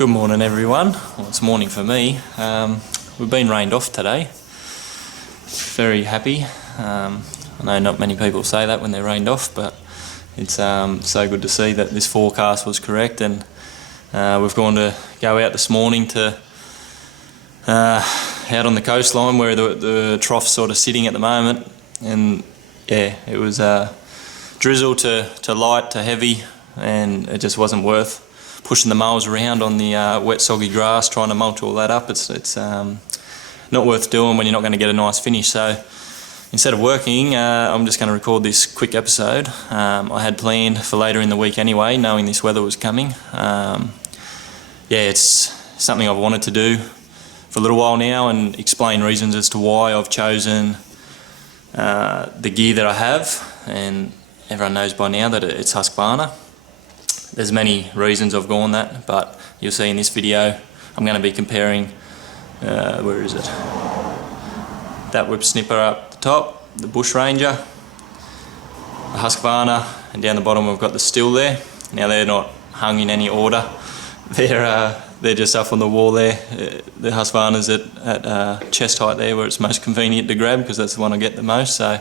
Good morning everyone. Well, it's morning for me. We've been rained off today. Very happy. I know not many people say that when they're rained off, but it's so good to see that this forecast was correct, and we've gone to go out this morning to out on the coastline where the trough's sort of sitting at the moment, and yeah, it was drizzle to light to heavy, and it just wasn't worth pushing the mowers around on the wet soggy grass trying to mulch all that up. It's not worth doing when you're not going to get a nice finish. So instead of working, I'm just going to record this quick episode. I had planned for later in the week anyway, knowing this weather was coming. Yeah, it's something I've wanted to do for a little while now, and explain reasons as to why I've chosen the gear that I have, and everyone knows by now that it's Husqvarna. There's many reasons I've gone that, but you'll see in this video I'm going to be comparing, where is it? That whip snipper up the top, the Bushranger, the Husqvarna, and down the bottom we've got the Stihl there. Now they're not hung in any order, they're just up on the wall there. The Husqvarna's at chest height there, where it's most convenient to grab because that's the one I get the most. So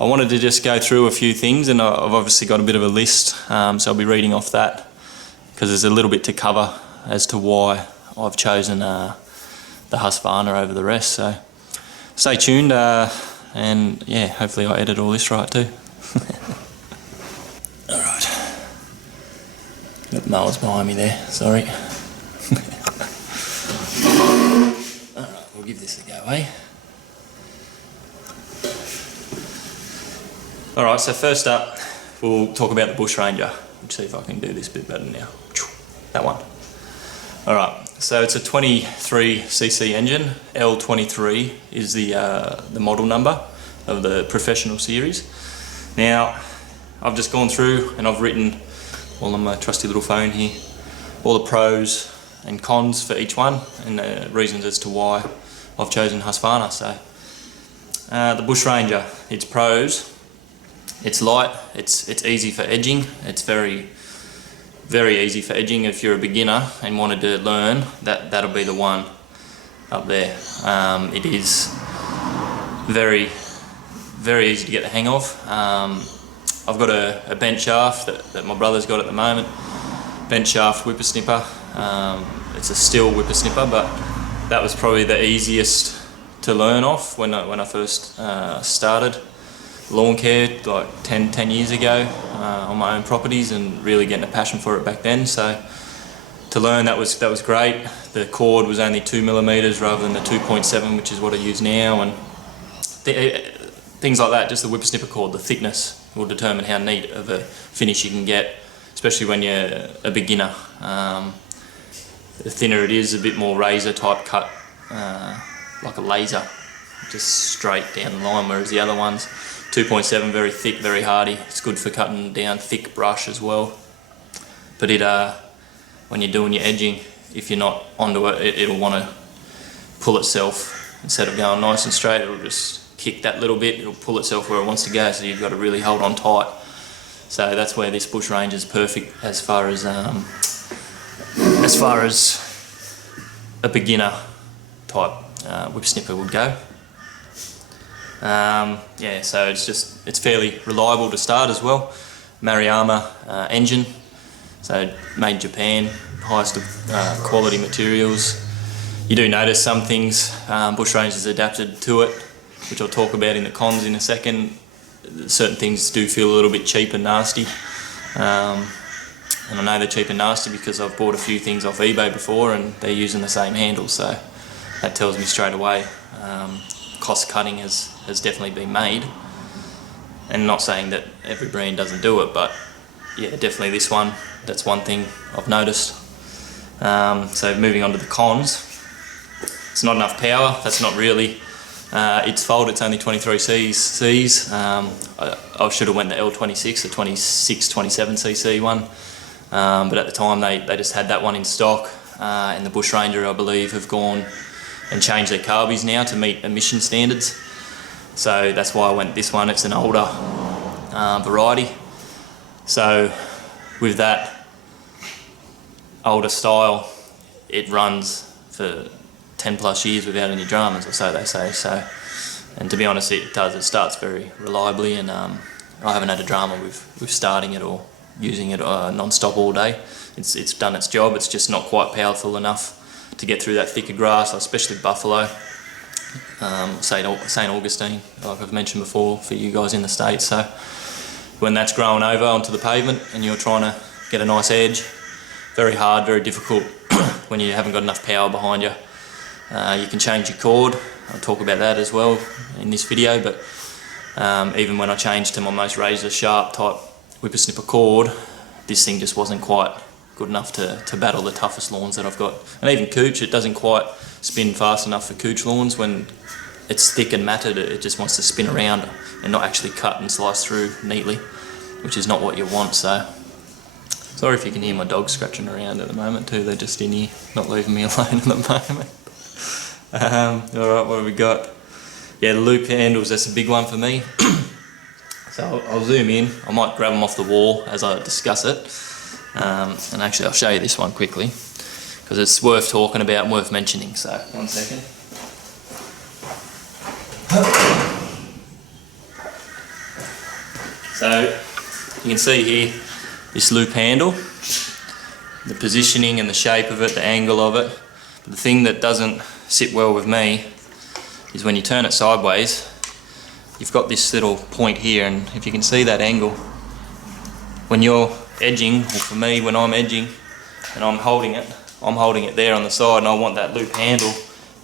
I wanted to just go through a few things, and I've obviously got a bit of a list, so I'll be reading off that because there's a little bit to cover as to why I've chosen the Husqvarna over the rest. So stay tuned, and yeah, hopefully I edit all this right too. Alright, got the mowers behind me there, sorry. Alright, we'll give this a go, eh? Alright, so first up we'll talk about the Bushranger. Let's see if I can do this a bit better now. That one. Alright, so it's a 23cc engine. L23 is the model number of the professional series. Now, I've just gone through and I've written, all on my trusty little phone here, all the pros and cons for each one, and the reasons as to why I've chosen Husqvarna. So, the Bushranger, its pros: it's light, it's easy for edging. It's very easy for edging. If you're a beginner and wanted to learn, that'll be the one up there. It is very easy to get the hang of. I've got a bent shaft that my brother's got at the moment. Bent shaft whippersnipper. It's a Stihl whippersnipper, but that was probably the easiest to learn off when I first started lawn care, like 10 years ago, on my own properties, and really getting a passion for it back then. So to learn, that was great. The cord was only 2mm rather than the 2.7, which is what I use now, and things like that. Just the whippersnipper cord, the thickness will determine how neat of a finish you can get, especially when you're a beginner. The thinner it is, a bit more razor type cut, like a laser, just straight down the line, whereas the other ones, 2.7, very thick, very hardy. It's good for cutting down thick brush as well. But when you're doing your edging, if you're not onto it, it'll want to pull itself. Instead of going nice and straight, it'll just kick that little bit. It'll pull itself where it wants to go, so you've got to really hold on tight. So that's where this Bushranger is perfect as far as a beginner type whip snipper would go. Yeah, so it's fairly reliable to start as well. Maruyama engine, so made in Japan, highest of quality materials. You do notice some things Bushranger's adapted to it, which I'll talk about in the cons in a second. Certain things do feel a little bit cheap and nasty, and I know they're cheap and nasty because I've bought a few things off eBay before and they're using the same handle, so that tells me straight away cost cutting has definitely been made. And not saying that every brand doesn't do it, but yeah, definitely this one, that's one thing I've noticed. So moving on to the cons, it's not enough power. That's not really its fault. It's only 23 Cs. I should have went the L26, the 27cc one, but at the time they just had that one in stock, and the Bushranger, I believe, have gone and changed their carbies now to meet emission standards. So that's why I went this one. It's an older variety. So with that older style, it runs for 10 plus years without any dramas, or so they say. So, and to be honest, it does. It starts very reliably, and I haven't had a drama with starting it or using it non-stop all day. It's done its job. It's just not quite powerful enough to get through that thicker grass, especially buffalo, St. Augustine, like I've mentioned before for you guys in the States. So when that's growing over onto the pavement and you're trying to get a nice edge, very hard, very difficult when you haven't got enough power behind you. You can change your cord. I'll talk about that as well in this video, but even when I changed to my most razor sharp type whippersnipper cord, this thing just wasn't quite good enough to battle the toughest lawns that I've got. And even cooch, it doesn't quite spin fast enough for cooch lawns. When it's thick and matted, it just wants to spin around and not actually cut and slice through neatly, which is not what you want. So sorry if you can hear my dogs scratching around at the moment too. They're just in here, not leaving me alone at the moment. Alright, what have we got? Yeah, the loop handles, that's a big one for me. So I'll zoom in. I might grab them off the wall as I discuss it. And actually I'll show you this one quickly, because it's worth talking about and worth mentioning. So, one second. So, you can see here, this loop handle, the positioning and the shape of it, the angle of it. But the thing that doesn't sit well with me is when you turn it sideways, you've got this little point here, and if you can see that angle, when you're edging, or for me when I'm edging and I'm holding it there on the side, and I want that loop handle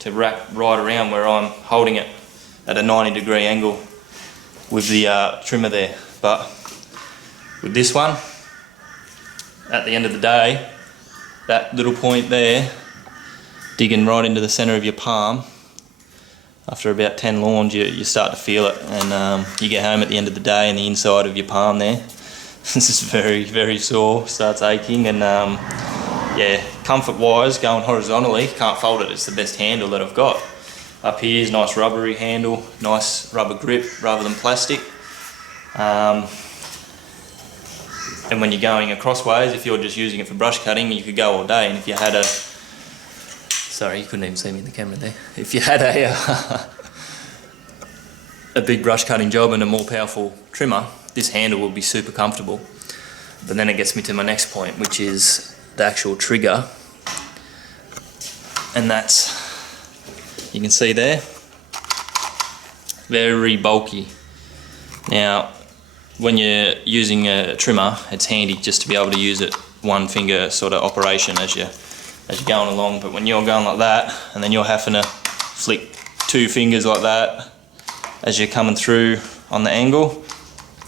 to wrap right around where I'm holding it at a 90-degree angle with the trimmer there. But with this one, at the end of the day, that little point there, digging right into the centre of your palm, after about 10 lawns you start to feel it, and you get home at the end of the day and the inside of your palm there, this is very, very sore, starts aching. And yeah, comfort wise, going horizontally, can't fold it, it's the best handle that I've got. Up here is nice rubbery handle, nice rubber grip rather than plastic. And when you're going acrossways, if you're just using it for brush cutting, you could go all day. And if you had a, sorry, you couldn't even see me in the camera there. If you had a big brush cutting job and a more powerful trimmer, this handle will be super comfortable. But then it gets me to my next point, which is the actual trigger. And that's, you can see there, very bulky. Now, when you're using a trimmer, it's handy just to be able to use it one finger sort of operation as you're going along. But when you're going like that, and then you're having to flick two fingers like that as you're coming through on the angle,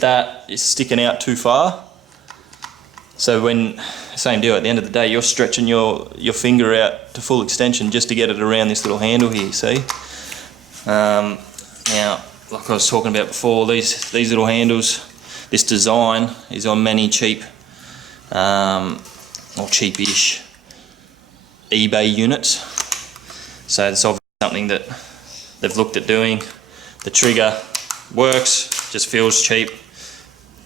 that is sticking out too far. So when, same deal, at the end of the day, you're stretching your finger out to full extension just to get it around this little handle here, see? Now, like I was talking about before, these little handles, this design is on many cheap, or cheapish eBay units. So it's obviously something that they've looked at doing. The trigger works, just feels cheap,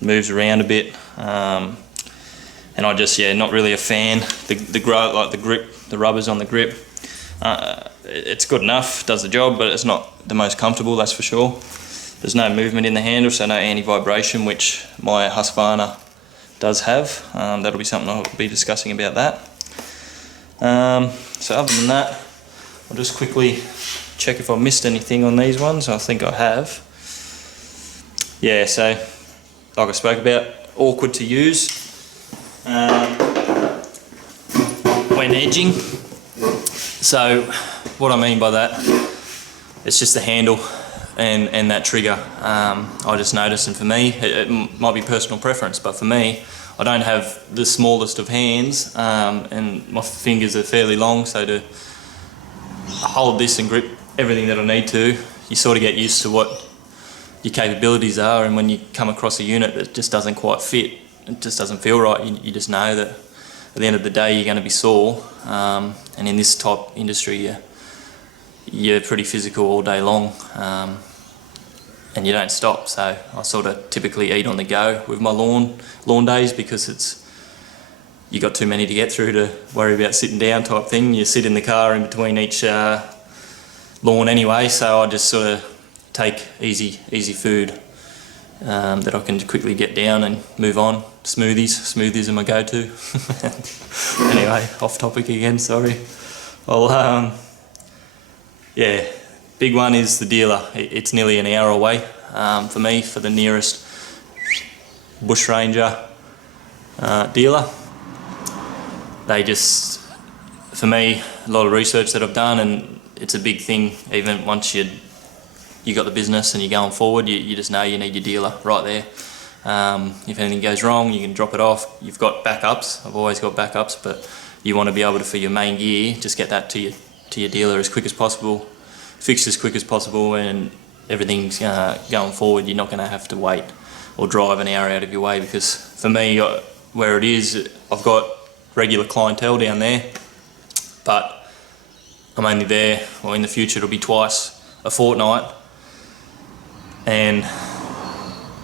moves around a bit, and I just, yeah, not really a fan. The grip, the rubbers on the grip, it's good enough, does the job, but it's not the most comfortable, that's for sure. There's no movement in the handle, so no anti-vibration, which my Husqvarna does have. That'll be something I'll be discussing about that. So other than that, I'll just quickly check if I missed anything on these ones. I think I have. Yeah, so like I spoke about, awkward to use when edging. So what I mean by that, it's just the handle and that trigger. I just noticed, and for me, it might be personal preference, but for me, I don't have the smallest of hands, and my fingers are fairly long, so to hold this and grip everything that I need to, you sort of get used to what your capabilities are, and when you come across a unit that just doesn't quite fit, it just doesn't feel right, you just know that at the end of the day you're going to be sore, and in this type industry you're pretty physical all day long, and you don't stop. So I sort of typically eat on the go with my lawn days, because you got too many to get through to worry about sitting down type thing. You sit in the car in between each lawn anyway, so I just sort of take easy food that I can quickly get down and move on. Smoothies are my go-to. Anyway, off topic again, sorry. Well, yeah, big one is the dealer. It's nearly an hour away for me, for the nearest Bushranger dealer. They just, for me, a lot of research that I've done, and it's a big thing. Even once you got the business and you're going forward, you just know you need your dealer right there. If anything goes wrong, you can drop it off. You've got backups. I've always got backups, but you want to be able to, for your main gear, just get that to your dealer as quick as possible, fixed as quick as possible, and everything's going forward. You're not going to have to wait or drive an hour out of your way, because for me, where it is, I've got regular clientele down there, but I'm only there, or in the future it'll be twice a fortnight, and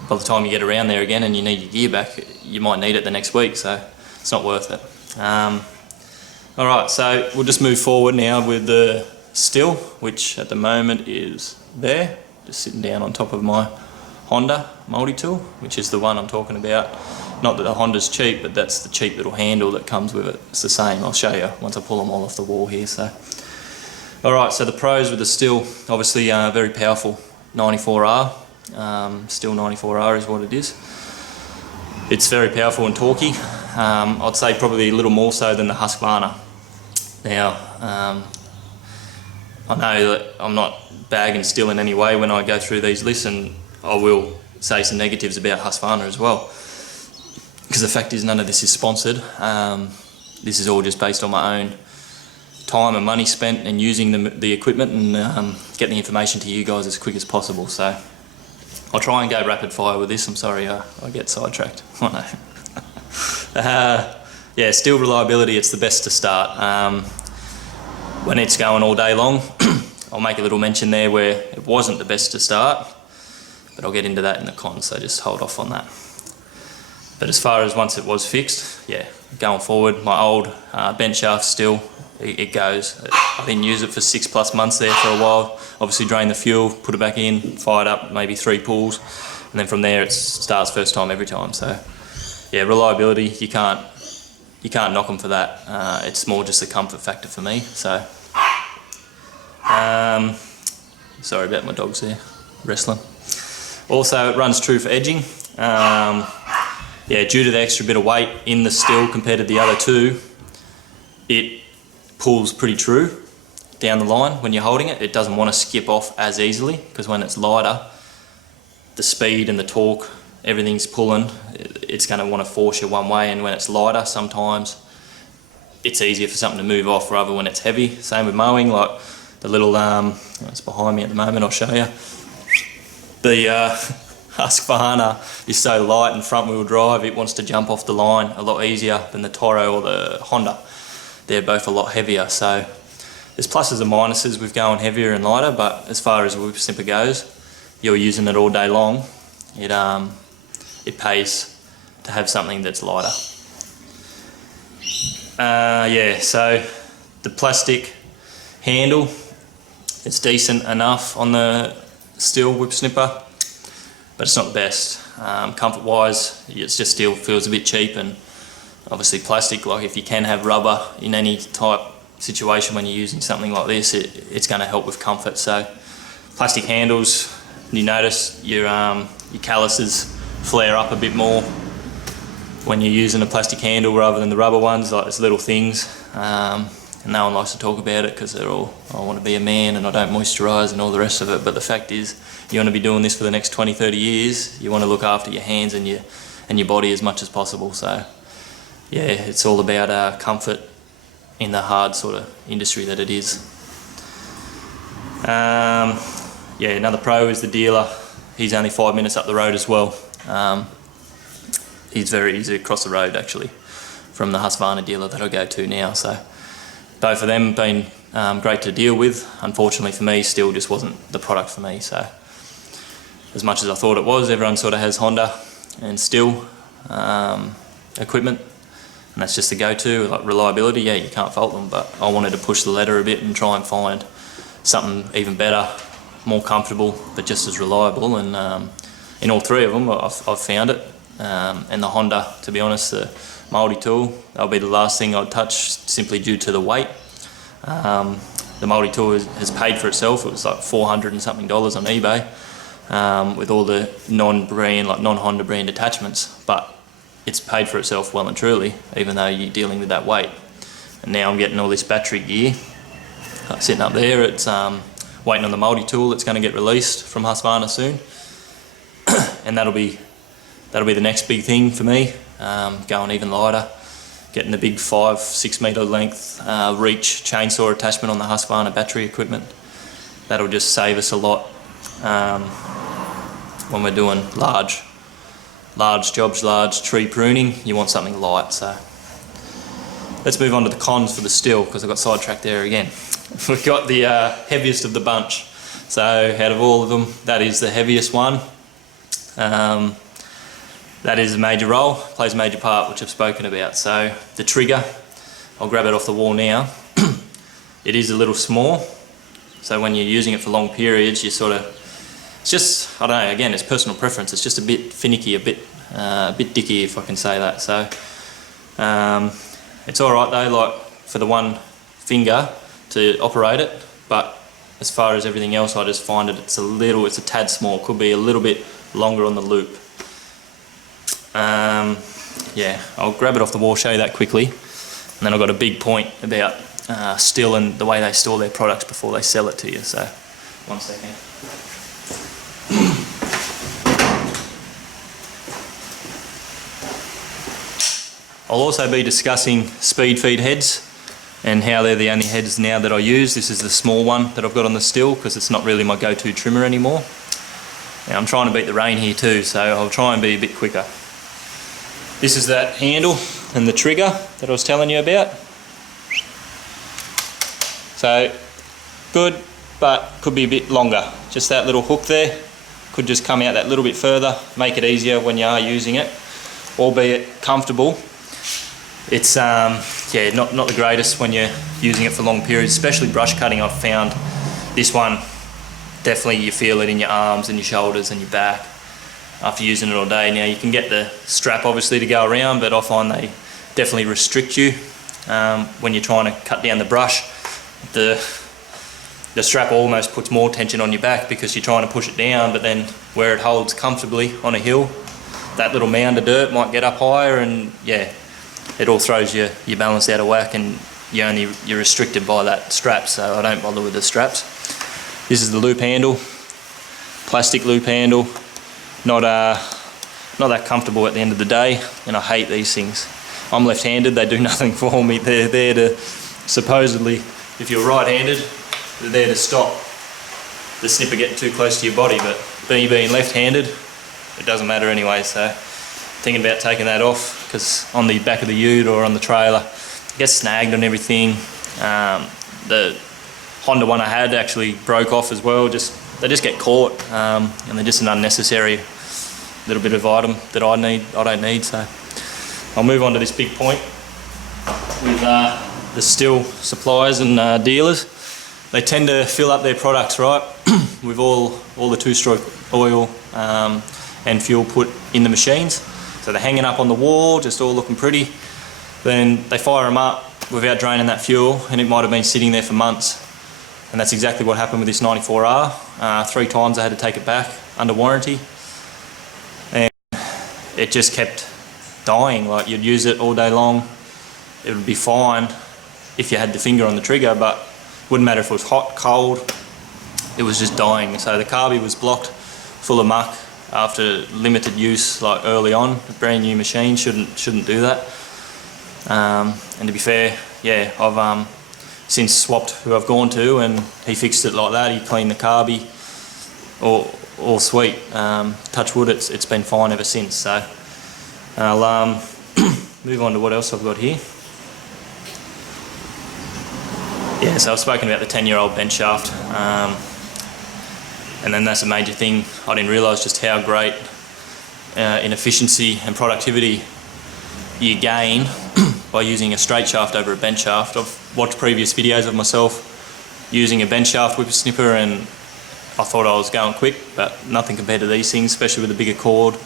by the time you get around there again and you need your gear back, you might need it the next week, so it's not worth it. Alright, so we'll just move forward now with the Stihl, which at the moment is there, just sitting down on top of my Honda multi-tool, which is the one I'm talking about. Not that the Honda's cheap, but that's the cheap little handle that comes with it. It's the same. I'll show you once I pull them all off the wall here. So, alright, so the pros with the Stihl, obviously very powerful 94R. Stihl 94R is what it is. It's very powerful and torquey. I'd say probably a little more so than the Husqvarna. Now, I know that I'm not bagging Stihl in any way when I go through these lists, and I will say some negatives about Husqvarna as well, because the fact is none of this is sponsored. This is all just based on my own time and money spent and using the equipment, and getting the information to you guys as quick as possible. So I'll try and go rapid fire with this. I'm sorry I get sidetracked. I know. Yeah, Stihl reliability, it's the best to start. When it's going all day long, I'll make a little mention there where it wasn't the best to start, but I'll get into that in the cons, so just hold off on that. But as far as once it was fixed, yeah, going forward, my old bench shaft Stihl, it goes. I didn't use it for 6+ months there for a while. Obviously drain the fuel, put it back in, fired up maybe 3 pulls, and then from there it starts first time every time. So yeah, reliability, you can't knock them for that. It's more just a comfort factor for me. So sorry about my dogs there wrestling. Also, it runs true for edging. Yeah, due to the extra bit of weight in the Stihl compared to the other two, it pulls pretty true down the line when you're holding it. It doesn't want to skip off as easily, because when it's lighter, the speed and the torque, everything's pulling. It's going to want to force you one way, and when it's lighter, sometimes it's easier for something to move off rather when it's heavy. Same with mowing, like the little, it's behind me at the moment, I'll show you. The Husqvarna is so light and front wheel drive, it wants to jump off the line a lot easier than the Toro or the Honda. They're both a lot heavier, so there's pluses and minuses with going heavier and lighter, but as far as whip snipper goes, you're using it all day long, it pays to have something that's lighter. Yeah, so the plastic handle, it's decent enough on the Stihl whip snipper, but it's not the best. Comfort wise, it's just still feels a bit cheap, and obviously plastic, like if you can have rubber in any type situation when you're using something like this, it's going to help with comfort. So plastic handles, you notice your calluses flare up a bit more when you're using a plastic handle rather than the rubber ones. Like, it's little things, and no one likes to talk about it because they're all, I want to be a man and I don't moisturise and all the rest of it, but the fact is you want to be doing this for the next 20-30 years. You want to look after your hands and your body as much as possible. So yeah, it's all about comfort in the hard sort of industry that it is. Yeah, another pro is the dealer. He's only 5 minutes up the road as well. He's very easy across the road actually from the Husqvarna dealer that I go to now. So both of them have been great to deal with. Unfortunately for me, Stihl just wasn't the product for me. So as much as I thought it was, everyone sort of has Honda and Stihl equipment, and that's just the go-to. Like reliability, yeah, you can't fault them, but I wanted to push the ladder a bit and try and find something even better, more comfortable, but just as reliable. And in all three of them, I've found it. And the Honda, to be honest, the multi-tool, that'll be the last thing I'd touch, simply due to the weight. The multi-tool has paid for itself. It was like $400 and something on eBay, with all the non-brand, like non-Honda brand attachments, but it's paid for itself well and truly, even though you're dealing with that weight. And now I'm getting all this battery gear sitting up there. It's waiting on the multi-tool that's going to get released from Husqvarna soon, and that'll be the next big thing for me, going even lighter, getting the big 5-6 metre length reach chainsaw attachment on the Husqvarna battery equipment. That'll just save us a lot when we're doing large jobs, large tree pruning. You want something light. So let's move on to the cons for the Stihl, because I got sidetracked there again. We've got the heaviest of the bunch. So out of all of them, that is the heaviest one. That is a major role, plays a major part, which I've spoken about. So the trigger, I'll grab it off the wall now. It is a little small, so when you're using it for long periods, you sort of, it's just, I don't know, again, it's personal preference. It's just a bit finicky, a bit dicky, if I can say that. So it's all right though, like for the one finger to operate it, but as far as everything else, I just find it's a tad small. Could be a little bit longer on the loop. Yeah, I'll grab it off the wall, show you that quickly, and then I've got a big point about Stihl and the way they store their products before they sell it to you. So, one second. I'll also be discussing speed feed heads and how they're the only heads now that I use. This is the small one that I've got on the Stihl, because it's not really my go-to trimmer anymore. Now I'm trying to beat the rain here too, so I'll try and be a bit quicker. This is that handle and the trigger that I was telling you about. So good, but could be a bit longer. Just that little hook there could just come out that little bit further, make it easier when you are using it, albeit comfortable. It's yeah, not the greatest when you're using it for long periods, especially brush cutting. I've found this one, definitely you feel it in your arms and your shoulders and your back after using it all day. Now you can get the strap obviously to go around, but I find they definitely restrict you when you're trying to cut down the brush. The strap almost puts more tension on your back because you're trying to push it down, but then where it holds comfortably on a hill, that little mound of dirt might get up higher, and yeah, it all throws your balance out of whack, and you're restricted by that strap. So I don't bother with the straps. This is the loop handle, plastic loop handle. Not that comfortable at the end of the day, and I hate these things. I'm left-handed, they do nothing for me. They're there to, supposedly, if you're right-handed, they're there to stop the snipper getting too close to your body, but being left-handed, it doesn't matter anyway. So thinking about taking that off, because on the back of the ute or on the trailer, it gets snagged on everything. The Honda one I had actually broke off as well. They just get caught, and they're just an unnecessary little bit of item that I don't need. So I'll move on to this big point with the Stihl suppliers and dealers. They tend to fill up their products, right, with all the two-stroke oil and fuel put in the machines. So they're hanging up on the wall, just all looking pretty. Then they fire them up without draining that fuel, and it might have been sitting there for months. And that's exactly what happened with this 94R. 3 times I had to take it back under warranty, and it just kept dying. Like, you'd use it all day long, it would be fine if you had the finger on the trigger, but wouldn't matter if it was hot, cold, it was just dying. So the carby was blocked full of muck after limited use, like early on. A brand new machine shouldn't do that. And to be fair, yeah, I've since swapped who I've gone to, and he fixed it like that. He cleaned the carby, all sweet. Touch wood, it's been fine ever since. So I'll move on to what else I've got here. Yeah, so I've spoken about the 10-year-old bench shaft, and then that's a major thing. I didn't realise just how great in efficiency and productivity you gain by using a straight shaft over a bent shaft. I've watched previous videos of myself using a bent shaft whip snipper, and I thought I was going quick, but nothing compared to these things, especially with a bigger cord,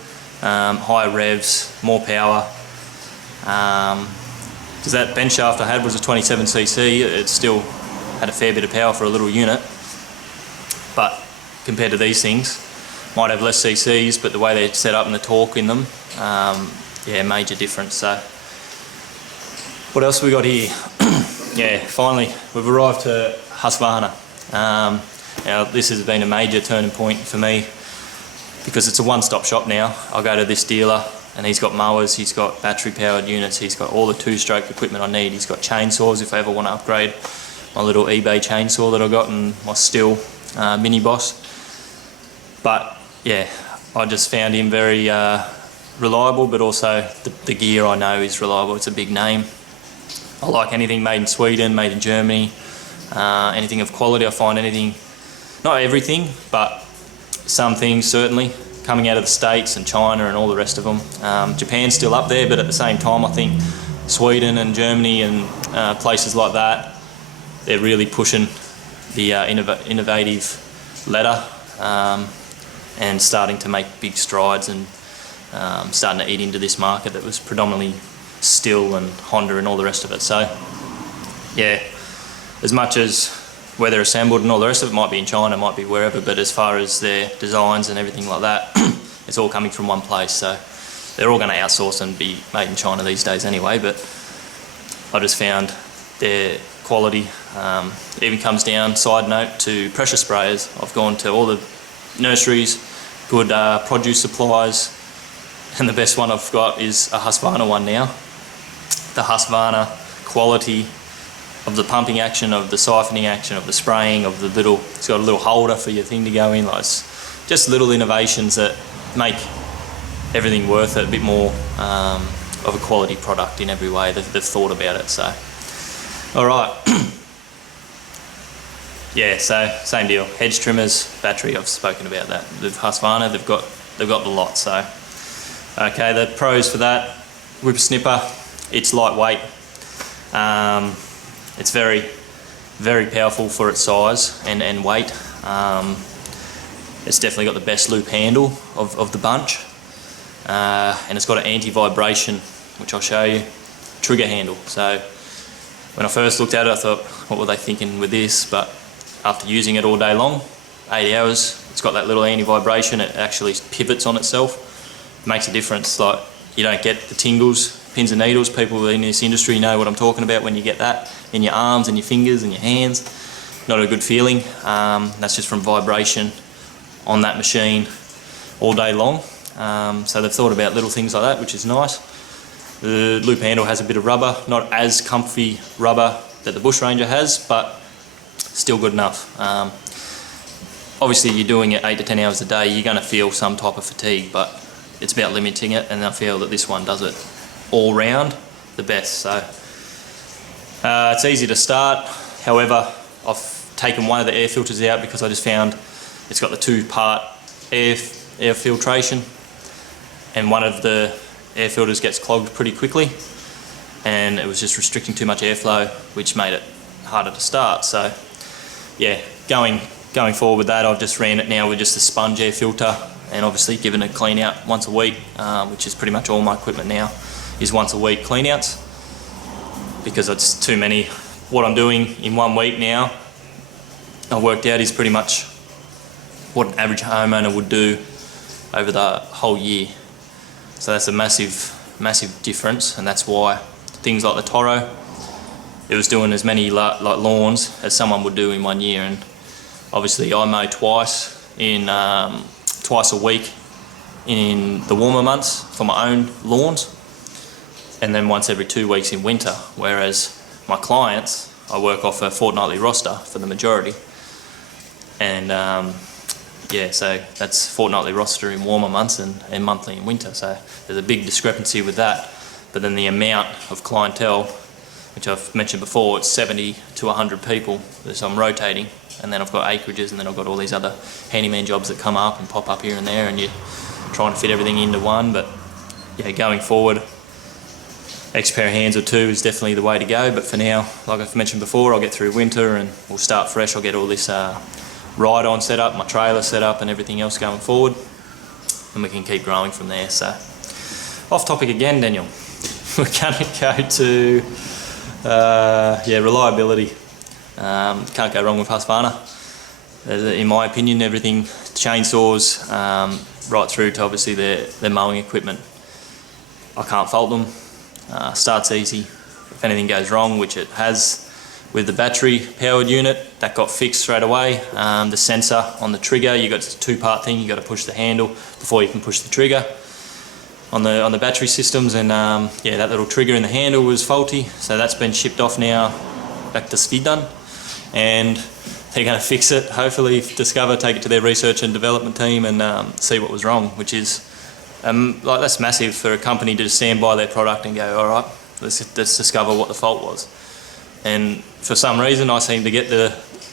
higher revs, more power. Because that bent shaft I had was a 27cc, it still had a fair bit of power for a little unit, but compared to these things, might have less cc's, but the way they're set up and the torque in them, yeah, major difference. So what else have we got here? Yeah, finally we've arrived to Husqvarna. Now this has been a major turning point for me because it's a one-stop shop now. I go to this dealer and he's got mowers, he's got battery powered units, he's got all the two-stroke equipment I need, he's got chainsaws if I ever want to upgrade my little eBay chainsaw that I got and my Stihl mini boss. But yeah, I just found him very reliable, but also the gear I know is reliable. It's a big name. I like anything made in Sweden, made in Germany, anything of quality. I find anything, not everything, but some things certainly, coming out of the States and China and all the rest of them. Japan's still up there, but at the same time I think Sweden and Germany and places like that, they're really pushing the innovative ladder and starting to make big strides and starting to eat into this market that was predominantly Stihl and Honda and all the rest of it. So yeah, as much as where they're assembled and all the rest of it might be in China, might be wherever, but as far as their designs and everything like that, it's all coming from one place. So they're all going to outsource and be made in China these days anyway, but I just found their quality. It even comes down, side note, to pressure sprayers. I've gone to all the nurseries, good produce supplies, and the best one I've got is a Husqvarna one now. The Husqvarna quality of the pumping action, of the siphoning action, of the spraying, of the little, it's got a little holder for your thing to go in, like it's just little innovations that make everything worth it, a bit more of a quality product in every way. They've thought about it. So alright. Yeah, so same deal. Hedge Trimmers, battery, I've spoken about that. With Husqvarna, they've got the lot. So okay, the pros for that: whip snipper, it's lightweight. It's very, very powerful for its size and weight. It's definitely got the best loop handle of the bunch, and it's got an anti-vibration, which I'll show you, trigger handle. So when I first looked at it, I thought, what were they thinking with this? But after using it all day long, 8 hours, it's got that little anti-vibration. It actually pivots on itself. It makes a difference. Like, you don't get the tingles, pins and needles. People in this industry know what I'm talking about when you get that in your arms and your fingers and your hands. Not a good feeling. That's just from vibration on that machine all day long. So they've thought about little things like that, which is nice. The loop handle has a bit of rubber, not as comfy rubber that the Bushranger has, but still good enough. Obviously you're doing it 8 to 10 hours a day, you're going to feel some type of fatigue, but it's about limiting it, and I feel that this one does it all round the best. So it's easy to start. However, I've taken one of the air filters out because I just found it's got the 2-part air filtration, and one of the air filters gets clogged pretty quickly, and it was just restricting too much airflow, which made it harder to start. So yeah, going forward with that, I've just ran it now with just a sponge air filter, and obviously given a clean out once a week, which is pretty much all my equipment now is once a week clean outs, because it's too many. What I'm doing in 1 week now, I worked out, is pretty much what an average homeowner would do over the whole year. So that's a massive difference, and that's why things like the Toro, it was doing as many like lawns as someone would do in 1 year. And obviously I mow twice a week in the warmer months for my own lawns, and then once every 2 weeks in winter, whereas my clients, I work off a fortnightly roster for the majority. And yeah, so that's fortnightly roster in warmer months and monthly in winter. So there's a big discrepancy with that. But then the amount of clientele, which I've mentioned before, it's 70 to 100 people that I'm rotating, and then I've got acreages, and then I've got all these other handyman jobs that come up and pop up here and there, and you're trying to fit everything into one. But yeah, going forward, extra pair of hands or two is definitely the way to go. But for now, like I've mentioned before, I'll get through winter and we'll start fresh. I'll get all this ride-on set up, my trailer set up and everything else going forward, and we can keep growing from there. So off topic again, Daniel. We're going to go to reliability. Can't go wrong with Husqvarna. In my opinion, everything, chainsaws right through to obviously their mowing equipment, I can't fault them. Starts easy. If anything goes wrong, which it has with the battery powered unit, that got fixed straight away. The sensor on the trigger, you got a two-part thing. You got to push the handle before you can push the trigger on the battery systems, and yeah, that little trigger in the handle was faulty, so that's been shipped off now back to Stihl, and they're going to fix it, hopefully discover, take it to their research and development team and see what was wrong, which is like, that's massive for a company to stand by their product and go, all right, let's discover what the fault was. And for some reason I seem to get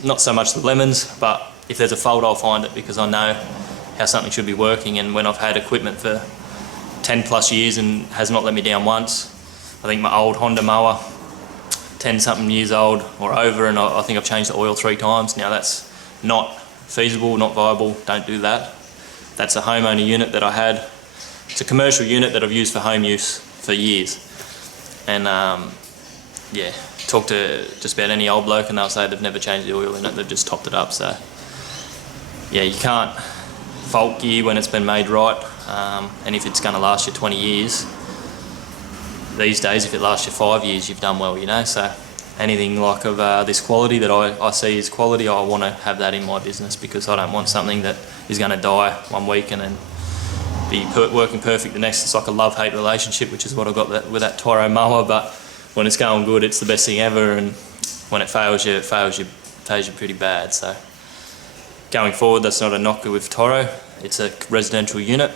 not so much the lemons, but if there's a fault I'll find it, because I know how something should be working. And when I've had equipment for 10 plus years and has not let me down once, I think my old Honda mower, 10 something years old or over, and I think I've changed the oil 3 times. Now that's not feasible, not viable, don't do that. That's a homeowner unit that I had. It's a commercial unit that I've used for home use for years. And yeah, talk to just about any old bloke and they'll say they've never changed the oil in it, they've just topped it up. So yeah, you can't fault gear when it's been made right, and if it's going to last you 20 years, these days if it lasts you 5 years you've done well, you know. So anything like of this quality that I see as quality, I want to have that in my business, because I don't want something that is going to die 1 week and then be working perfect the next. It's like a love-hate relationship, which is what I got with that Toro mower. But when it's going good, it's the best thing ever, and when it fails you pretty bad. So going forward, that's not a knock with Toro. It's a residential unit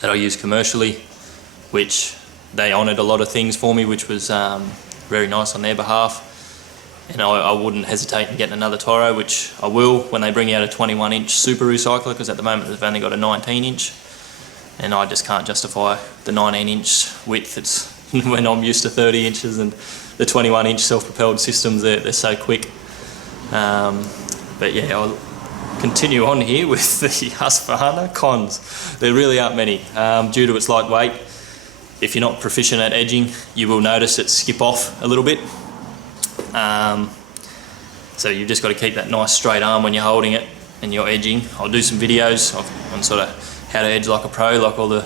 that I use commercially, which they honoured a lot of things for me, which was very nice on their behalf. And I wouldn't hesitate in getting another Toro, which I will when they bring out a 21-inch super recycler, because at the moment they've only got a 19-inch. And I just can't justify the 19-inch width. It's when I'm used to 30 inches, and the 21-inch self-propelled systems, they're so quick. But yeah, I'll continue on here with the Husqvarna cons. There really aren't many. Due to its lightweight, if you're not proficient at edging, you will notice it skip off a little bit. So you've just got to keep that nice straight arm when you're holding it and you're edging. I'll do some videos on sort of how to edge like a pro, like all the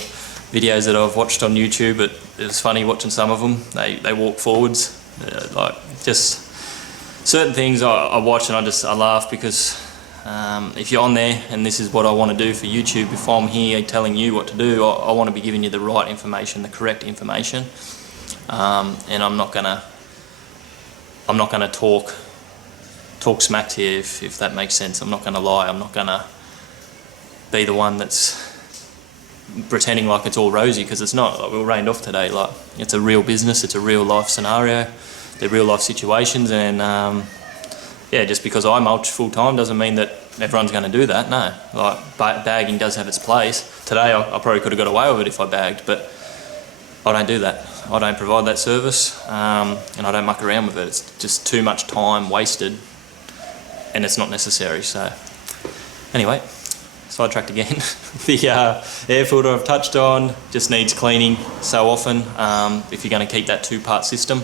videos that I've watched on YouTube. But it was funny watching some of them. They walk forwards, like just certain things I watch and I laugh, because if you're on there and this is what I want to do for YouTube, if I'm here telling you what to do, I want to be giving you the right information, the correct information, and I'm not gonna talk smack to you, if that makes sense. I'm not gonna lie. I'm not gonna be the one that's pretending like it's all rosy, because it's not. Like, we were rained off today. Like, it's a real business, it's a real life scenario, they're real life situations, and yeah, just because I mulch full time doesn't mean that everyone's going to do that. No, like, bagging does have its place. Today I probably could have got away with it if I bagged, but I don't do that. I don't provide that service, and I don't muck around with it. It's just too much time wasted, and it's not necessary. So anyway, sidetracked again. The air filter I've touched on just needs cleaning so often, if you're going to keep that 2-part system.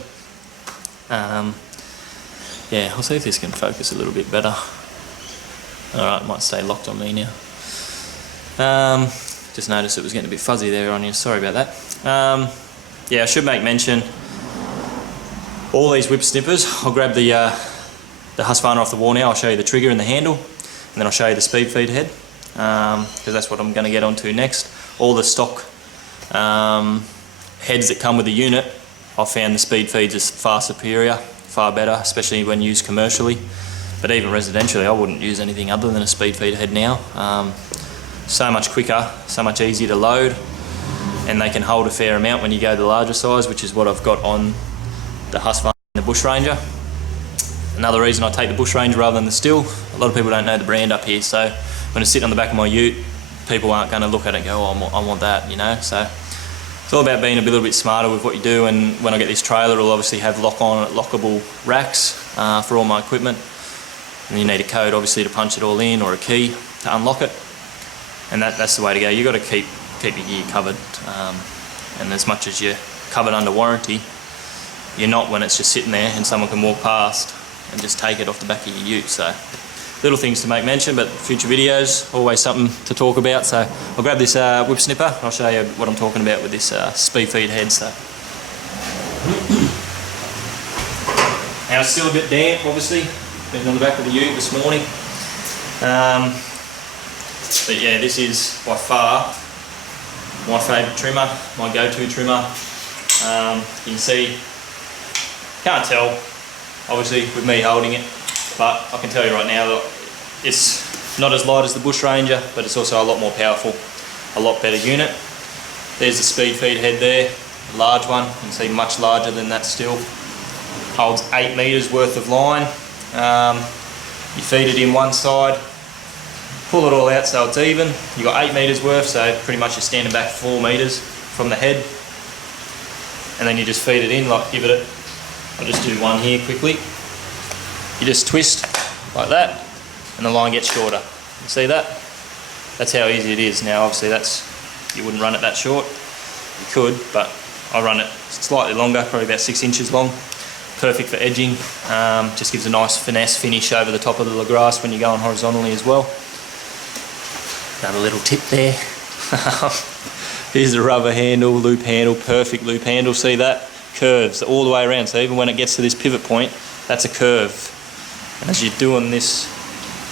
Yeah, I'll see if this can focus a little bit better. Alright, it might stay locked on me now. Just noticed it was getting a bit fuzzy there on you, sorry about that. Yeah, I should make mention, all these whip snippers, I'll grab the Husqvarna off the wall now. I'll show you the trigger and the handle, and then I'll show you the speed feed head, because that's what I'm going to get onto next. All the stock heads that come with the unit, I've found the speed feeds is far superior, far better, especially when used commercially. But even residentially, I wouldn't use anything other than a speed feed head now. So much quicker, so much easier to load, and they can hold a fair amount when you go the larger size, which is what I've got on the Husqvarna and the Bushranger. Another reason I take the Bushranger rather than the Stihl, a lot of people don't know the brand up here, so when it's sitting on the back of my ute, people aren't going to look at it and go, oh, I want that, you know. So It's all about being a little bit smarter with what you do, and when I get this trailer, it'll obviously have lockable racks for all my equipment. And you need a code obviously to punch it all in, or a key to unlock it. And that's the way to go. You've got to keep your gear covered. And as much as you're covered under warranty, you're not when it's just sitting there and someone can walk past and just take it off the back of your ute. So little things to make mention, but future videos, always something to talk about. So I'll grab this whip snipper and I'll show you what I'm talking about with this speed feed head. So now it's still a bit damp, obviously. Been on the back of the ute this morning. But yeah, this is by far my favourite trimmer, my go-to trimmer. You can see, can't tell obviously with me holding it, but I can tell you right now that it's not as light as the Bushranger, but it's also a lot more powerful, a lot better unit. There's the speed feed head there, a large one. You can see much larger than that Stihl. Holds 8 metres worth of line. You feed it in one side, pull it all out so it's even. You've got 8 metres worth, so pretty much you're standing back 4 metres from the head. And then you just feed it in, like give it a, I'll just do one here quickly. You just twist like that and the line gets shorter. You see that? That's how easy it is. Now obviously you wouldn't run it that short. You could, but I run it slightly longer, probably about 6 inches long. Perfect for edging. Just gives a nice finesse finish over the top of the grass when you're going horizontally as well. Another little tip there. Here's the rubber handle, loop handle, perfect loop handle. See that? Curves all the way around. So even when it gets to this pivot point, that's a curve. And as you're doing this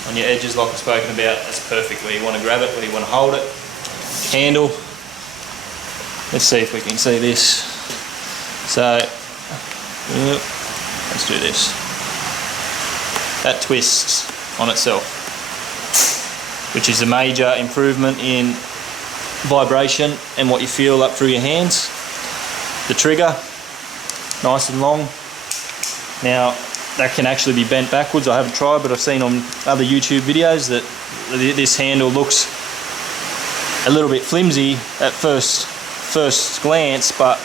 on your edges like I've spoken about, that's perfect where you want to grab it, where you want to hold it. Handle. Let's see if we can see this. So, let's do this. That twists on itself, which is a major improvement in vibration and what you feel up through your hands. The trigger, nice and long. Now that can actually be bent backwards. I haven't tried, but I've seen on other YouTube videos that this handle looks a little bit flimsy at first glance, but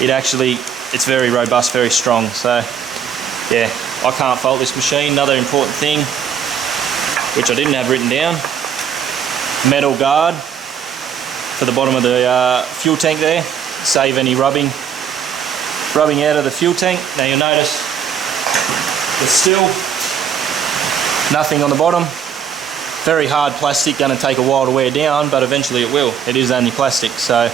it's very robust, very strong. So yeah, I can't fault this machine. Another important thing, which I didn't have written down, metal guard for the bottom of the fuel tank there, save any rubbing out of the fuel tank. Now you'll notice there's still nothing on the bottom. Very hard plastic, going to take a while to wear down, but eventually it will. It is only plastic. So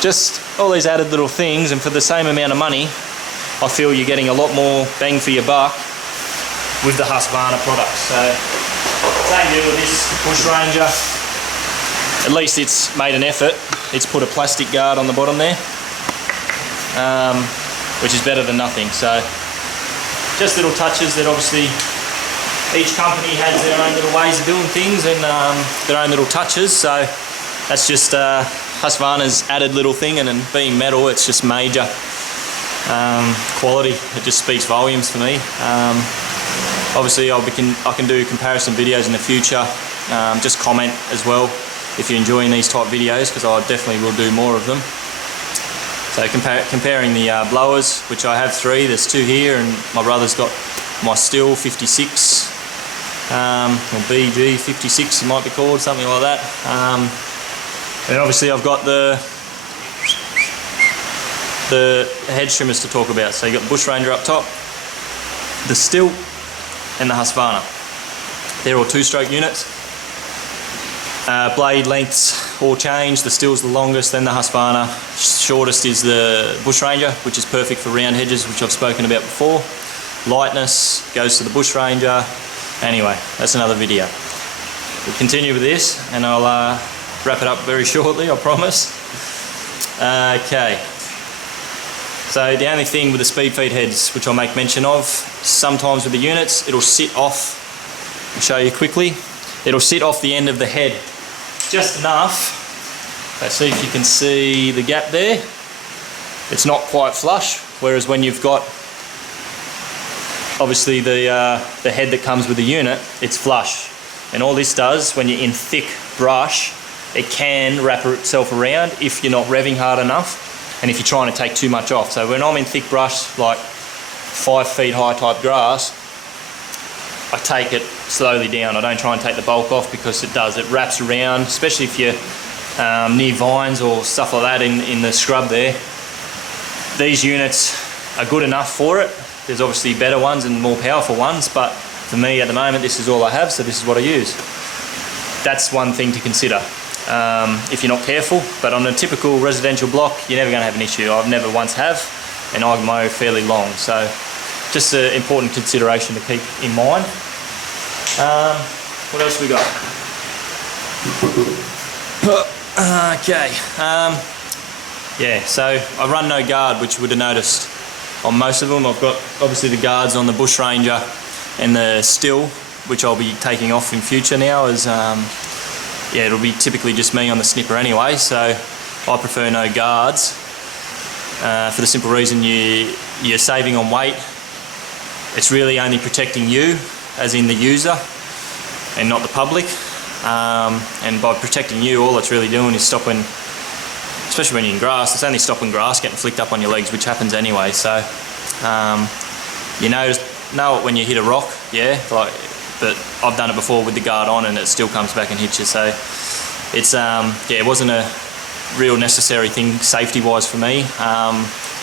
just all these added little things, and for the same amount of money, I feel you're getting a lot more bang for your buck with the Husqvarna products. So same deal with this Bushranger. At least it's made an effort. It's put a plastic guard on the bottom there, which is better than nothing. So just little touches that obviously each company has their own little ways of doing things and their own little touches. So that's just Husqvarna's added little thing, and then being metal, it's just major quality. It just speaks volumes for me. Obviously I can do comparison videos in the future. Just comment as well if you're enjoying these type videos, because I definitely will do more of them. So comparing the blowers, which I have 3, there's 2 here, and my brother's got my Stihl 56, or BG 56 it might be called, something like that. And obviously I've got the hedge trimmers to talk about. So you've got the Bushranger up top, the Stihl and the Husqvarna. They're all 2-stroke units. Blade lengths all change. The Stihl's the longest, then the Husqvarna. Shortest is the Bushranger, which is perfect for round hedges, which I've spoken about before. Lightness goes to the Bushranger. Anyway, that's another video. We'll continue with this, and I'll wrap it up very shortly, I promise. Okay. So the only thing with the speed feed heads, which I'll make mention of, sometimes with the units, it'll sit off. I'll show you quickly. It'll sit off the end of the head just enough. So see if you can see the gap there. It's not quite flush, whereas when you've got obviously the head that comes with the unit, it's flush. And all this does, when you're in thick brush, it can wrap itself around if you're not revving hard enough and if you're trying to take too much off. So when I'm in thick brush, like 5 feet high type grass, I take it slowly down. I don't try and take the bulk off because it wraps around, especially if you're near vines or stuff like that in the scrub there. These units are good enough for it. There's obviously better ones and more powerful ones, but for me at the moment this is all I have, so this is what I use. That's one thing to consider if you're not careful, but on a typical residential block you're never going to have an issue. I've never once have, and I mow fairly long, so just an important consideration to keep in mind. What else we got? Okay, yeah, so I run no guard, which you would have noticed on most of them. I've got obviously the guards on the Bushranger and the Stihl, which I'll be taking off in future now, as yeah, it'll be typically just me on the snipper anyway, so I prefer no guards for the simple reason you're saving on weight. It's really only protecting you, as in the user, and not the public. And by protecting you, all it's really doing is stopping, especially when you're in grass, it's only stopping grass getting flicked up on your legs, which happens anyway. So you know it when you hit a rock, yeah, like, but I've done it before with the guard on and it still comes back and hits you. So it's yeah, it wasn't a real necessary thing safety wise for me.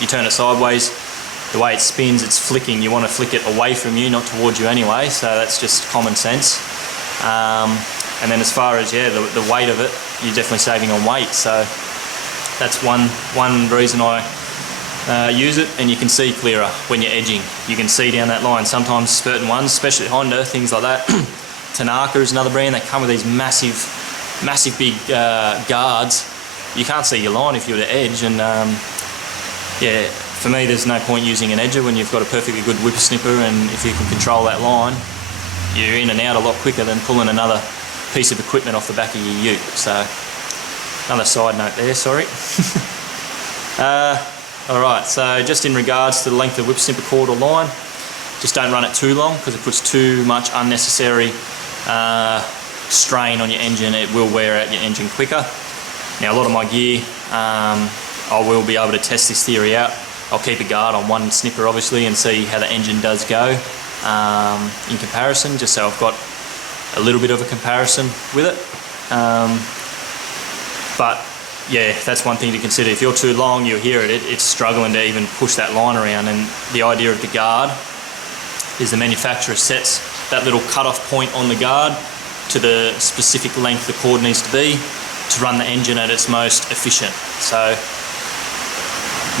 You turn it sideways, the way it spins, it's flicking. You want to flick it away from you, not towards you anyway, so that's just common sense. And then as far as, yeah, the weight of it, you're definitely saving on weight, so that's one reason I use it. And you can see clearer when you're edging. You can see down that line. Sometimes certain ones, especially Honda, things like that, Tanaka is another brand, they come with these massive big guards. You can't see your line if you were to edge, and yeah, for me there's no point using an edger when you've got a perfectly good whipper snipper, and if you can control that line, you're in and out a lot quicker than pulling another piece of equipment off the back of your ute. So another side note there, sorry. Alright, so just in regards to the length of whip snipper cord or line, just don't run it too long because it puts too much unnecessary strain on your engine. It will wear out your engine quicker. Now a lot of my gear, I will be able to test this theory out. I'll keep a guard on one snipper obviously and see how the engine does go in comparison, just so I've got a little bit of a comparison with it. But yeah, that's one thing to consider. If you're too long, you'll hear it, it's struggling to even push that line around. And the idea of the guard is the manufacturer sets that little cut-off point on the guard to the specific length the cord needs to be to run the engine at its most efficient. So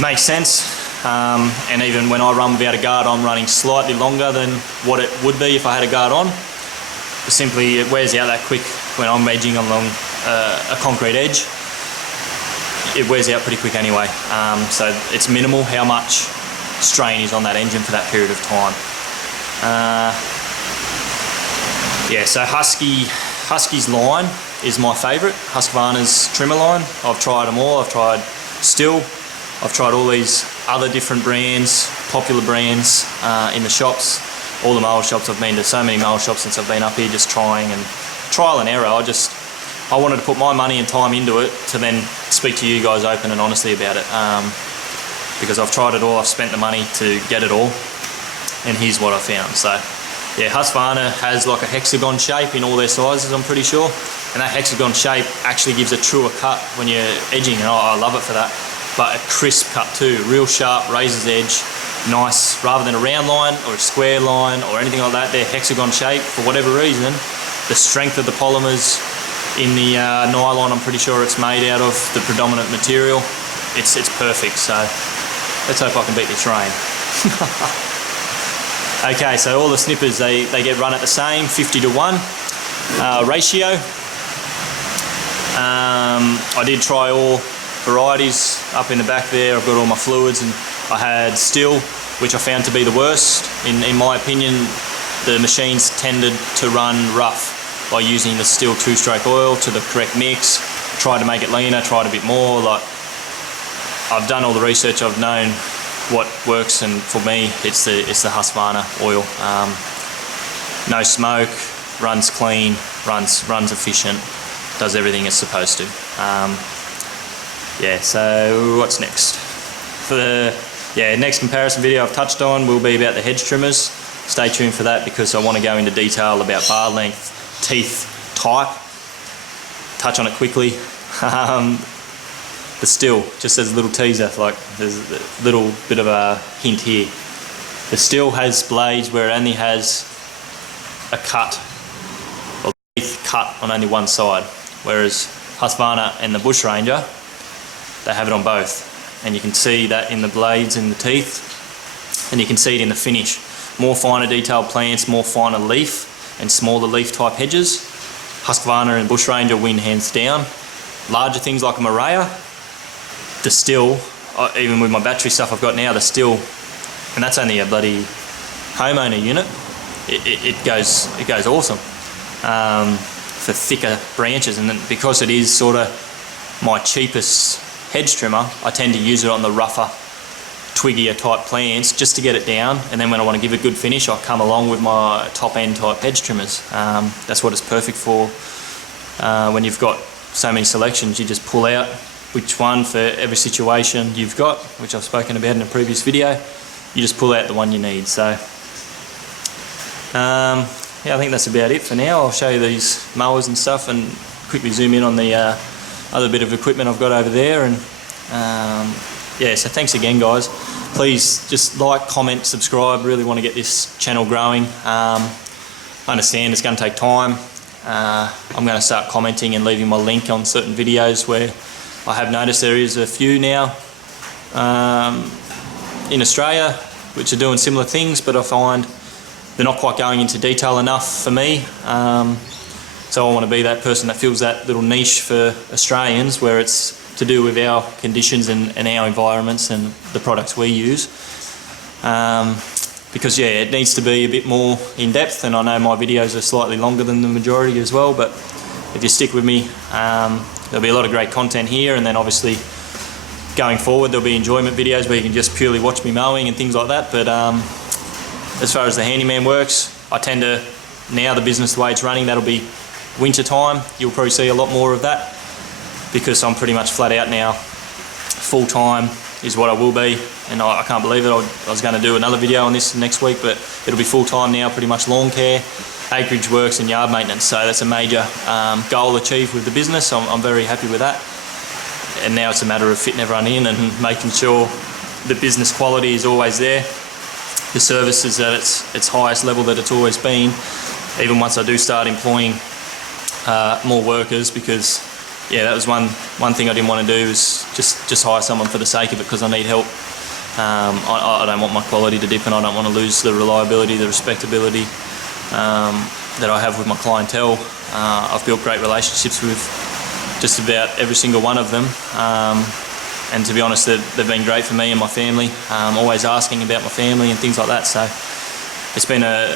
makes sense. And even when I run without a guard, I'm running slightly longer than what it would be if I had a guard on. But simply it wears out that quick when I'm edging along a concrete edge. It wears out pretty quick anyway. So it's minimal how much strain is on that engine for that period of time. Yeah, so Husky's line is my favourite. Husqvarna's trimmer line. I've tried them all. I've tried Stihl. I've tried all these other different brands, popular brands in the shops. All the mower shops I've been to, so many mower shops since I've been up here, just trying and trial and error. I wanted to put my money and time into it to then speak to you guys open and honestly about it. Because I've tried it all, I've spent the money to get it all, and here's what I found. So yeah, Husqvarna has like a hexagon shape in all their sizes, I'm pretty sure. And that hexagon shape actually gives a truer cut when you're edging, and I love it for that. But a crisp cut too, real sharp, razor's edge, nice, rather than a round line or a square line or anything like that. They're hexagon shape for whatever reason. The strength of the polymers in the nylon, I'm pretty sure it's made out of the predominant material. It's perfect, so let's hope I can beat this rain. Okay, so all the snippers, they get run at the same 50-to-1 ratio. I did try all varieties up in the back there. I've got all my fluids, and I had Stihl, which I found to be the worst. In my opinion, the machines tended to run rough by using the Stihl 2-stroke oil to the correct mix. Tried to make it leaner, tried a bit more. Like, I've done all the research, I've known what works, and for me it's the Husqvarna oil. No smoke, runs clean, runs efficient. does everything it's supposed to. Yeah, so what's next? For the next comparison video I've touched on will be about the hedge trimmers. Stay tuned for that because I want to go into detail about bar length, teeth type, touch on it quickly. The Stihl, just as a little teaser, like there's a little bit of a hint here. The Stihl has blades where it only has a cut, or teeth cut on only one side, whereas Husqvarna and the Bushranger, they have it on both. And you can see that in the blades and the teeth, and you can see it in the finish. More finer detailed plants, more finer leaf, and smaller leaf type hedges. Husqvarna and Bushranger win hands down. Larger things like a Maruyama, the Stihl, even with my battery stuff I've got now, the Stihl, and that's only a bloody homeowner unit. It goes awesome for thicker branches, and then because it is sort of my cheapest hedge trimmer, I tend to use it on the rougher, twiggier type plants just to get it down, and then when I want to give a good finish, I'll come along with my top end type hedge trimmers. That's what it's perfect for. When you've got so many selections, you just pull out which one for every situation you've got, which I've spoken about in a previous video. You just pull out the one you need. So yeah, I think that's about it for now. I'll show you these mowers and stuff and quickly zoom in on the other bit of equipment I've got over there. And yeah, so thanks again guys. Please just like, comment, subscribe. Really want to get this channel growing. I understand it's going to take time. I'm going to start commenting and leaving my link on certain videos where I have noticed there is a few now in Australia which are doing similar things, but I find they're not quite going into detail enough for me. So I want to be that person that fills that little niche for Australians where it's to do with our conditions and our environments and the products we use. Because yeah, it needs to be a bit more in depth, and I know my videos are slightly longer than the majority as well, but if you stick with me, there'll be a lot of great content here, and then obviously going forward there'll be enjoyment videos where you can just purely watch me mowing and things like that. But as far as the handyman works, I tend to, now the business the way it's running, that'll be winter time. You'll probably see a lot more of that because I'm pretty much flat out now. Full time is what I will be, and I can't believe it. I was going to do another video on this next week, but it'll be full time now, pretty much lawn care, acreage works and yard maintenance. So that's a major goal achieved with the business. I'm very happy with that. And now it's a matter of fitting everyone in and making sure the business quality is always there. The service is at its highest level that it's always been, even once I do start employing more workers, because yeah, that was one thing I didn't want to do, is just hire someone for the sake of it because I need help. I don't want my quality to dip, and I don't want to lose the reliability, the respectability that I have with my clientele. I've built great relationships with just about every single one of them, and to be honest, they've been great for me and my family. Always asking about my family and things like that. So it's been a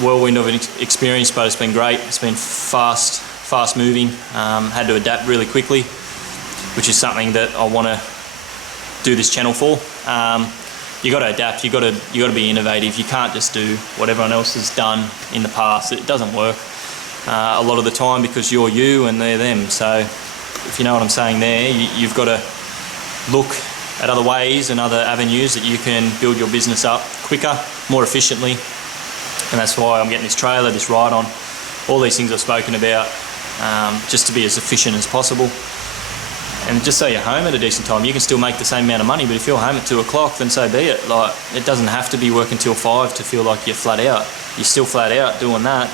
whirlwind of an experience, but it's been great. It's been fast moving. Had to adapt really quickly, which is something that I want to do this channel for. You got to adapt. You got to be innovative. You can't just do what everyone else has done in the past. It doesn't work a lot of the time because you're you and they're them. So if you know what I'm saying there, you've got to look at other ways and other avenues that you can build your business up quicker, more efficiently. And that's why I'm getting this trailer, this ride-on, all these things I've spoken about, just to be as efficient as possible. And just so you're home at a decent time, you can still make the same amount of money, but if you're home at 2 o'clock, then so be it. Like, it doesn't have to be working till 5 to feel like you're flat out. You're still flat out doing that.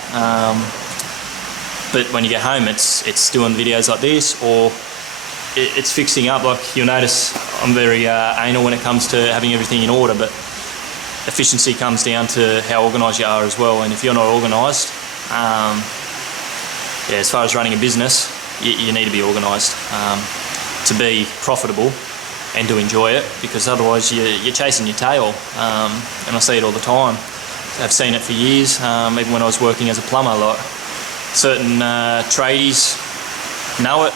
But when you get home, it's doing videos like this, or it's fixing up. Like, you'll notice I'm very anal when it comes to having everything in order, but efficiency comes down to how organised you are as well. And if you're not organised, yeah, as far as running a business, you need to be organised to be profitable and to enjoy it, because otherwise you're chasing your tail. And I see it all the time. I've seen it for years, even when I was working as a plumber. Like, certain tradies know it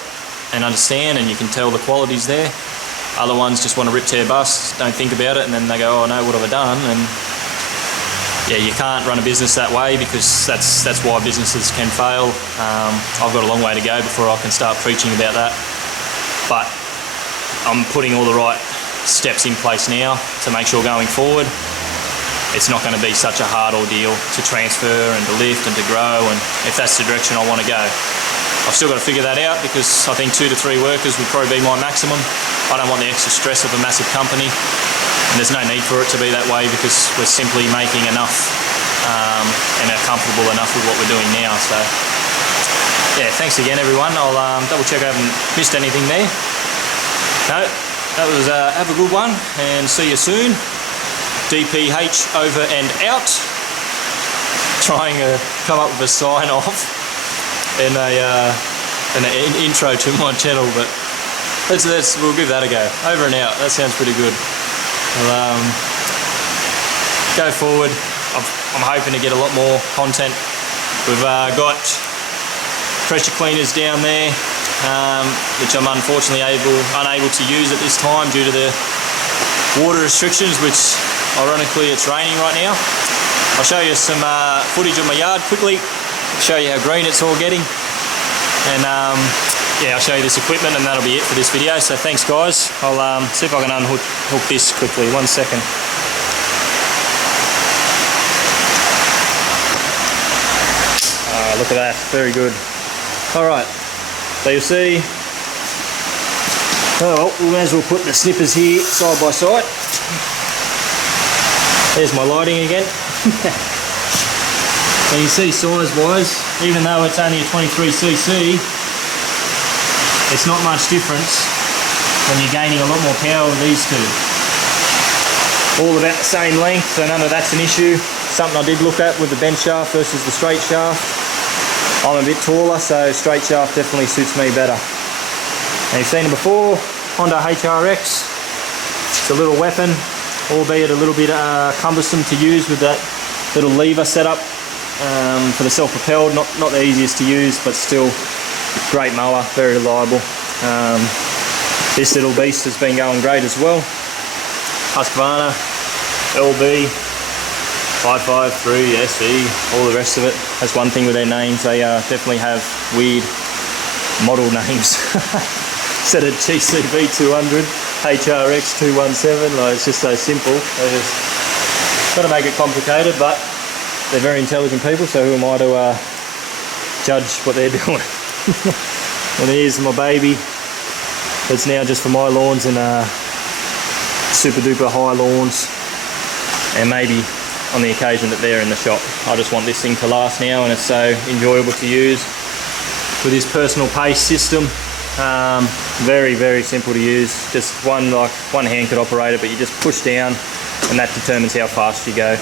and understand, and you can tell the quality's there. Other ones just want to rip, tear, bust, don't think about it, and then they go, oh no, what have I done? And yeah, you can't run a business that way, because that's why businesses can fail. I've got a long way to go before I can start preaching about that, but I'm putting all the right steps in place now to make sure going forward it's not going to be such a hard ordeal to transfer and to lift and to grow, and if that's the direction I want to go. I've still got to figure that out, because I think 2 to 3 workers would probably be my maximum. I don't want the extra stress of a massive company, and there's no need for it to be that way, because we're simply making enough and are comfortable enough with what we're doing now. So yeah, thanks again everyone. I'll double check I haven't missed anything there. No, that was have a good one and see you soon. DPH over and out. Trying to come up with a sign off and an intro to my channel, but we'll give that a go. Over and out. That sounds pretty good. I'll go forward. I'm hoping to get a lot more content. We've got pressure cleaners down there, which I'm unfortunately unable to use at this time due to the water restrictions, which ironically it's raining right now. I'll show you some footage of my yard quickly, show you how green it's all getting, and yeah, I'll show you this equipment, and that'll be it for this video. So thanks guys. I'll see if I can unhook this quickly. 1 second. Look at that, very good. Alright, so you'll see, oh, we may as well put the Snippers here side by side. There's my lighting again. So you see size wise, even though it's only a 23cc, it's not much difference when you're gaining a lot more power with these two. All about the same length, so none of that's an issue. Something I did look at with the bent shaft versus the straight shaft. I'm a bit taller, so straight shaft definitely suits me better. And you've seen it before, Honda HRX. It's a little weapon, albeit a little bit cumbersome to use with that little lever setup for the self-propelled. Not the easiest to use, but still great mower, very reliable. This little beast has been going great as well. Husqvarna LB553se, all the rest of it. That's one thing with their names, they definitely have weird model names. Instead of GCV 200, HRX 217, like, it's just so simple. They just got to make it complicated, but they're very intelligent people, so who am I to judge what they're doing? And here's my baby. It's now just for my lawns and super duper high lawns, and maybe on the occasion that they're in the shop. I just want this thing to last now, and it's so enjoyable to use with this personal pace system. Very, very simple to use. Just one hand could operate it, but you just push down and that determines how fast you go.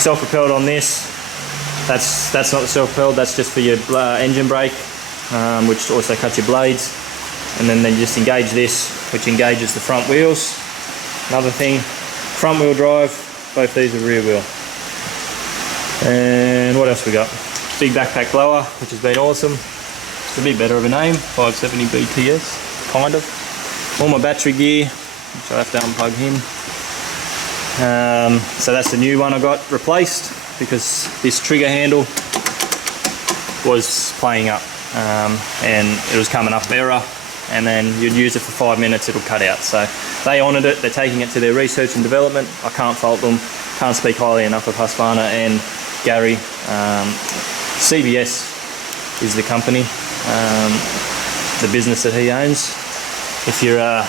Self-propelled on this, that's not the self-propelled, that's just for your engine brake, which also cuts your blades. And then you just engage this, which engages the front wheels. Another thing, front wheel drive, both these are rear wheel. And what else we got? Big backpack blower, which has been awesome. It's a bit better of a name, 570 BTS, kind of. All my battery gear, which I have to unplug him. So that's the new one I got replaced, because this trigger handle was playing up and it was coming up error, and then you'd use it for 5 minutes, it'll cut out. So they honoured it, they're taking it to their research and development. I can't fault them, can't speak highly enough of Husqvarna and Gary. CBS is the company, the business that he owns. If you're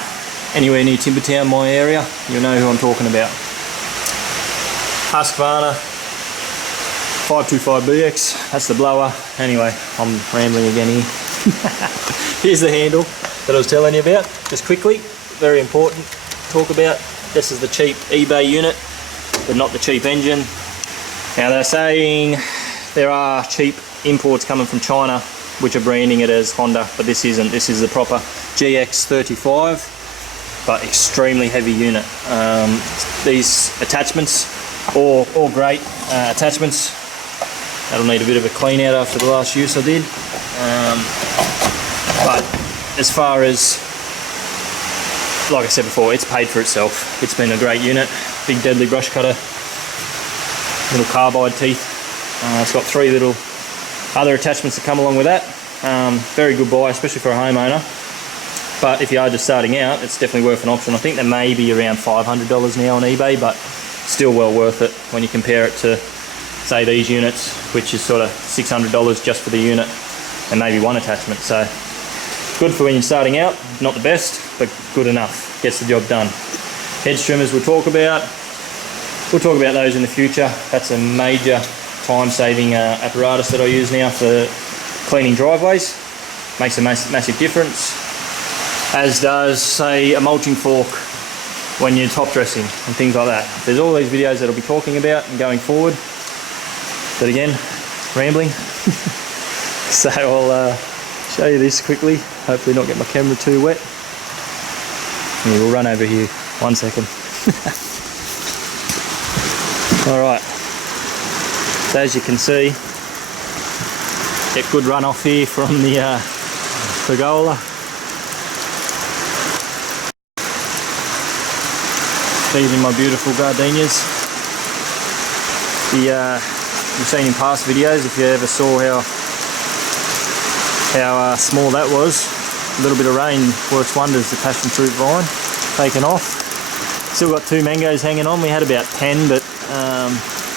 anywhere near Timbertown, my area, you'll know who I'm talking about. Husqvarna 525BX, that's the blower. Anyway, I'm rambling again here. Here's the handle that I was telling you about, just quickly, very important to talk about. This is the cheap eBay unit, but not the cheap engine. Now they're saying there are cheap imports coming from China, which are branding it as Honda, but this isn't. This is the proper GX35, but extremely heavy unit. These attachments, all great attachments. That'll need a bit of a clean out after the last use I did. But as far as, like I said before, it's paid for itself. It's been a great unit. Big deadly brush cutter. little carbide teeth. It's got 3 little other attachments that come along with that. Very good buy, especially for a homeowner. But if you are just starting out, it's definitely worth an option. I think they may be around $500 now on eBay, but still well worth it when you compare it to, say, these units, which is sort of $600 just for the unit and maybe one attachment. So good for when you're starting out. Not the best, but good enough. Gets the job done. Hedge trimmers we'll talk about. We'll talk about those in the future. That's a major time-saving apparatus that I use now for cleaning driveways. Makes a massive difference. As does, say, a mulching fork when you're top dressing and things like that. There's all these videos that I'll be talking about and going forward. But again, rambling. So I'll show you this quickly. Hopefully not get my camera too wet. Yeah, we'll run over here. 1 second. Alright. So as you can see, get good runoff here from the pergola. These are my beautiful gardenias. You've seen in past videos, if you ever saw how small that was, a little bit of rain works wonders. The passion fruit vine taken off. Still got 2 mangoes hanging on. We had about 10, but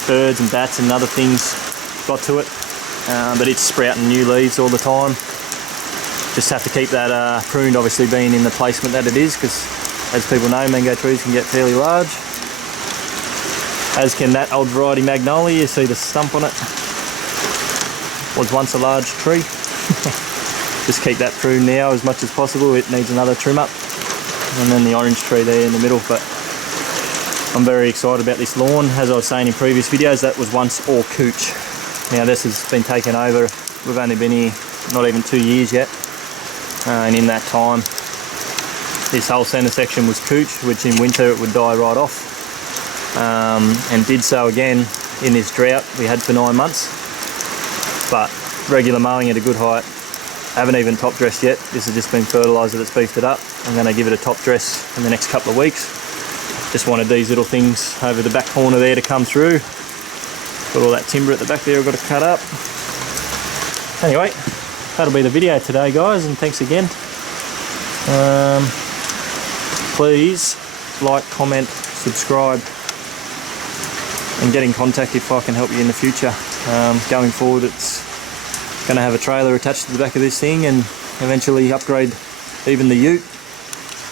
birds and bats and other things got to it. But it's sprouting new leaves all the time. Just have to keep that pruned, obviously, being in the placement that it is, because as people know, mango trees can get fairly large. As can that old variety magnolia. You see the stump on it. Was once a large tree. Just keep that pruned now as much as possible. It needs another trim up. And then the orange tree there in the middle. But I'm very excited about this lawn. As I was saying in previous videos, that was once all couch. Now this has been taken over. We've only been here not even 2 years yet. And in that time, this whole centre section was couch, which in winter it would die right off. And did so again in this drought we had for 9 months. But regular mowing at a good height. I haven't even top dressed yet. This has just been fertiliser that's beefed it up. I'm going to give it a top dress in the next couple of weeks. Just wanted these little things over the back corner there to come through. Got all that timber at the back there I've got to cut up. Anyway, that'll be the video today, guys, and thanks again. Please like, comment, subscribe, and get in contact if I can help you in the future. Going forward, it's going to have a trailer attached to the back of this thing and eventually upgrade even the ute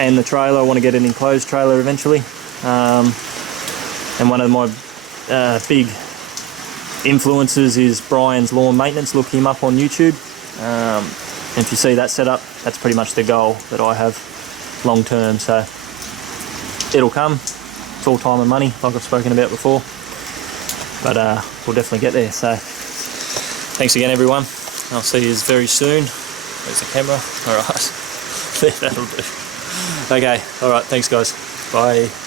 and the trailer. I want to get an enclosed trailer eventually. And one of my big influences is Brian's Lawn Maintenance. Look him up on YouTube. And if you see that setup, that's pretty much the goal that I have long term. So it'll come. It's all time and money, like I've spoken about before. But we'll definitely get there. So thanks again, everyone. I'll see you very soon. There's the camera. All right. That'll do. Okay. All right. Thanks, guys. Bye.